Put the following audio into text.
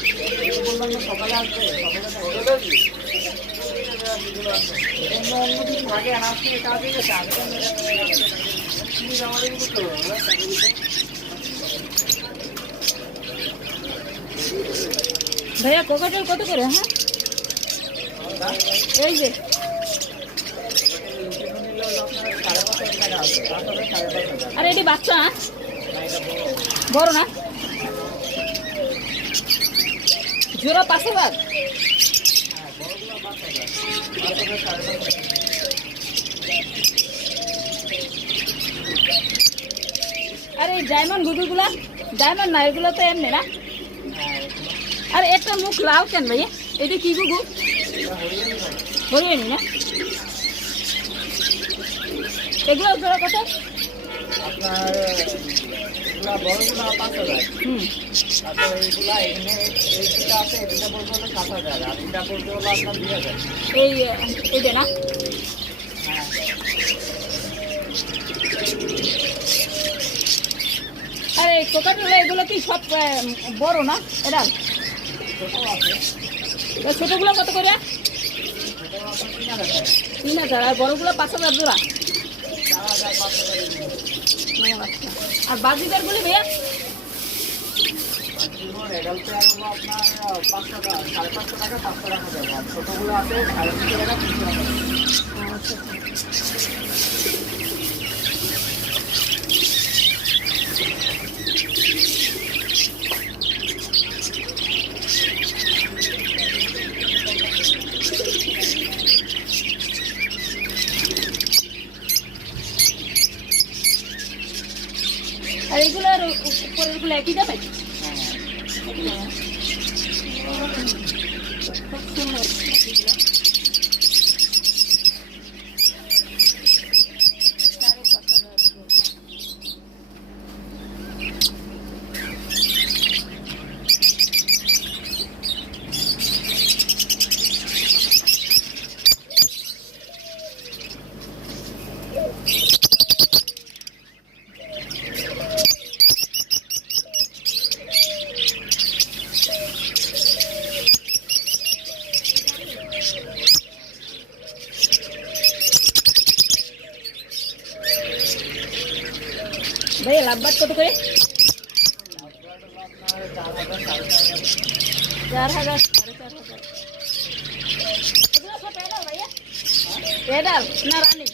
সকালে আসবে সকালে অন্য কিছু থাকে আজকে কাজে গেছে আজকে আমাদের করতে হবে ভাইয়া কোকাটেল কত করে হ্যাঁ? এই যে। আর এটি বাচ্চা হ্যাঁ? বড় না? জোড়া পাঁচ হাজার আর এই ডায়মন্ড গুগুগুলা ডায়মন্ড না, এগুলো তো এমনি না? আর একটা মুখ লাল কেন ভাইয়া এটা কি গুগু হরিয়ানি না? এগুলো জোড়া কত? আপনার এগুলা বড়গুলা পাঁচ হাজার। হুম। তারপর এইগুলা এই আছে এই পড়বে হলো সাত হাজার আর এটা পড়বে হলো আপনার দুই হাজার। এই এটা না। হ্যাঁ। আর কোকাটেলা এগুলো কি সব বড় না? এটা? ছোটগুলো কত করে? তিন হাজার আর বড়গুলো পাঁচ হাজার জোড়া। আর বাজিদার গুলি ভাইয়া? টাকা সাড়ে পাঁচশো টাকা ছোটোগুলো আছে সাড়ে তিনশো টাকা তিনশো টাকা আর এগুলোর উপরেরগুলো একই দেবে হ্যাঁ। খুব সুন্দর ভাইয়া লাভবাদ কত করে? চার হাজার সাড়ে চার হাজার। ভাইয়া। এডাল না রানি।